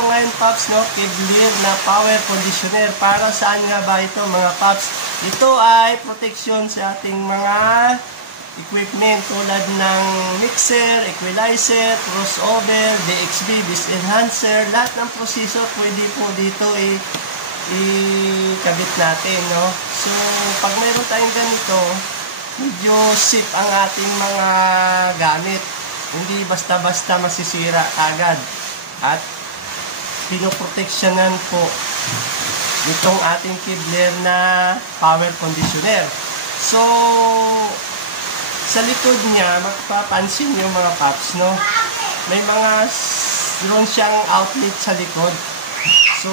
ito ngayon, Paps, no? Kevlar na power conditioner. Para saan nga ba ito, mga Paps? Ito ay protection sa ating mga equipment tulad ng mixer, equalizer, crossover, DXB, bus enhancer. Lahat ng processor pwede po dito ikabit natin, no? So, pag mayroon tayong ganito, medyo safe ang ating mga gamit. Hindi basta-basta masisira agad. At pinoproteksyonan po itong ating Kevlar na power conditioner. So, sa likod niya, mapapansin nyo mga Paps, no? May mga meron siyang outlet sa likod. So,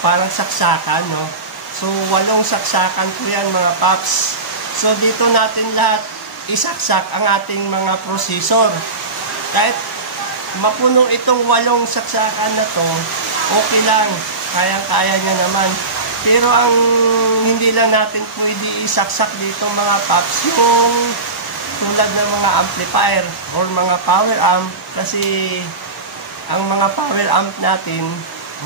parang saksakan, no? So, 8 saksakan po yan mga Paps. So, dito natin lahat isaksak ang ating mga processor. Kahit mapuno itong 8 saksakan na to, okay lang. Kayang-kaya niya naman. Pero ang hindi lang natin pwede isaksak dito mga Paps, yung tulad ng mga amplifier or mga power amp. Kasi ang mga power amp natin,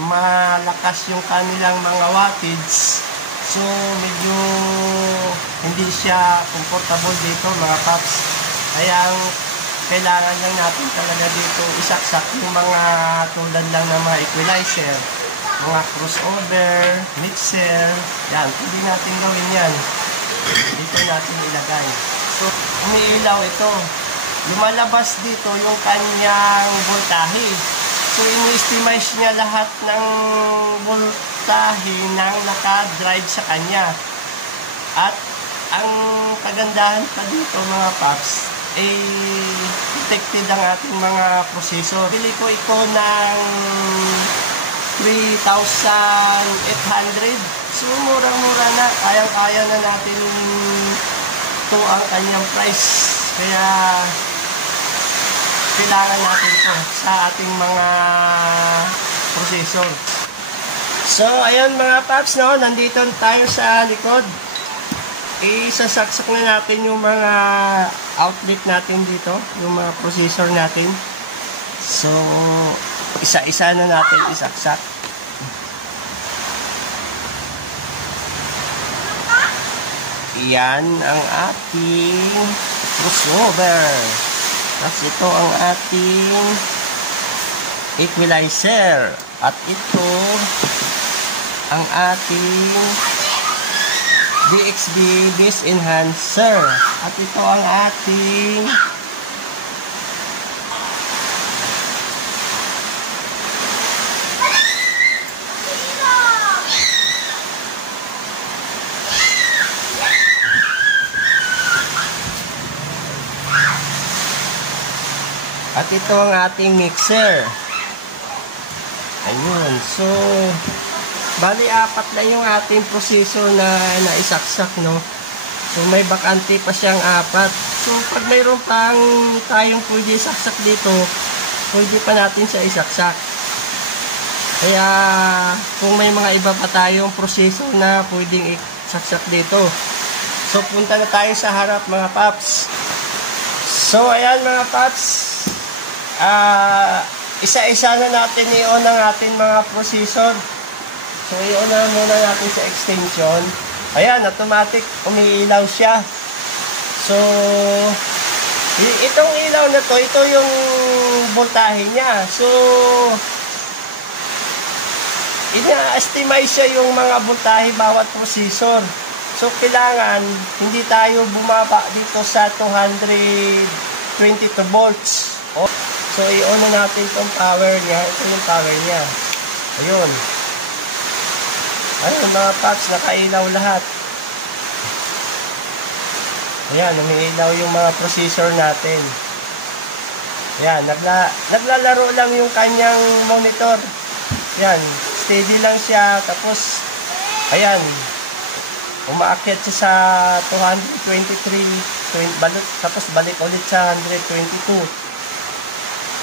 malakas yung kanilang mga wattage. So, medyo hindi siya comfortable dito mga Paps. Kaya ang kailangan lang natin talaga dito isaksak yung mga tulad lang ng mga equalizer, mga crossover, mixer. Yan, pwede natin gawin yan. Dito natin ilagay. So, umiilaw ito. Lumalabas dito yung kanyang voltahe. So, ini-estimize niya lahat ng voltahe ng naka-drive sa kanya. At ang kagandahan pa dito mga Paps, protected ang ating mga processor. Bili ko ito ng 3,800. So, murang-mura na. Kayang-kaya na natin ito ang kanyang price. Kaya, kailangan natin ito sa ating mga processor. So, ayan mga Paps, no? Nandito tayo sa likod. Isasaksak na natin yung mga outlet natin dito, yung mga processor natin. So, isa-isa na natin isaksak. Iyan ang ating crossover. Tapos ito ang ating equalizer. At ito ang ating DXB bus enhancer. At ito ang ating mixer. Ayun. So, bali 4 na yung ating processor na naisaksak, no? So, may bakante pa siyang 4. So, pag mayroon pang tayong pwede isaksak dito, pwede pa natin siya isaksak. Kaya, kung may mga iba pa tayong processor na pwedeng isaksak dito. So, punta na tayo sa harap mga Paps. So, ayan mga Paps. Isa-isa na natin i-on ang ating mga processor. So, i-on na muna natin sa extension. Ayan, automatic umiilaw siya. So, itong ilaw na to, ito yung voltahe niya. So, ina-estimate siya yung mga voltahe bawat processor. So, kailangan hindi tayo bumaba dito sa 222 volts. So, i-on na natin itong power niya. Ito yung power niya. Ayun. Ayun mga Paps, nakailaw lahat. Ayan, umiilaw yung mga processor natin. Ayan, naglalaro lang yung kanyang monitor. Ayan, steady lang siya. Tapos, ayan, umaakyat siya sa 223. Tapos balik ulit sa 122.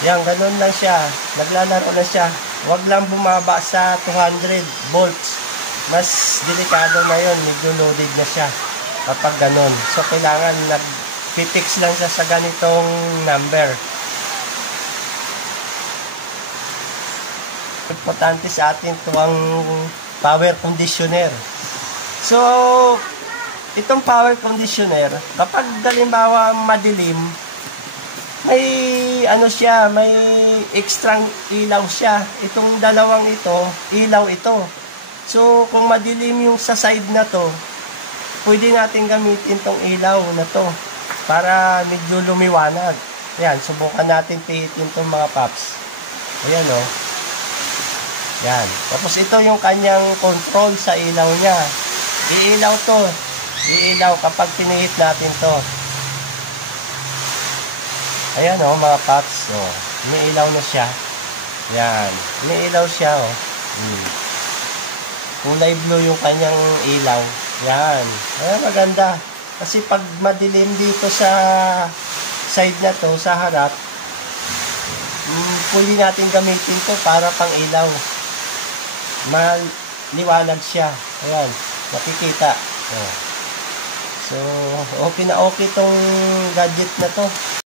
Yan, ganun lang siya. Naglalaro na siya. Huwag lang bumaba sa 200 volts. Mas delikado na yun. Medyo loaded na siya kapag ganun. So, kailangan nag-fix lang siya sa ganitong number. Importante sa atin ito ang power conditioner. So, itong power conditioner, kapag halimbawa madilim, may ano siya, may extra ilaw siya. Itong dalawang ito, ilaw ito. So, kung madilim yung sa side na to, pwede natin gamitin tong ilaw na to para medyo lumiwanag. Yan, subukan natin pihitin tong mga paps. Ayan o. Yan. Tapos ito yung kanyang control sa ilaw niya. Iilaw to. Iilaw kapag pinihit natin to. Ayan o, mga paps. O, iniilaw na siya. Yan. Iniilaw siya o. Kulay blue yung kanyang ilaw. Yan. Ayan, maganda. Kasi pag madilim dito sa side na to, sa harap, pwede natin gamitin to para pang ilaw. Maliwanag siya. Ayan. Nakikita. O. So, okay na okay tong gadget na to.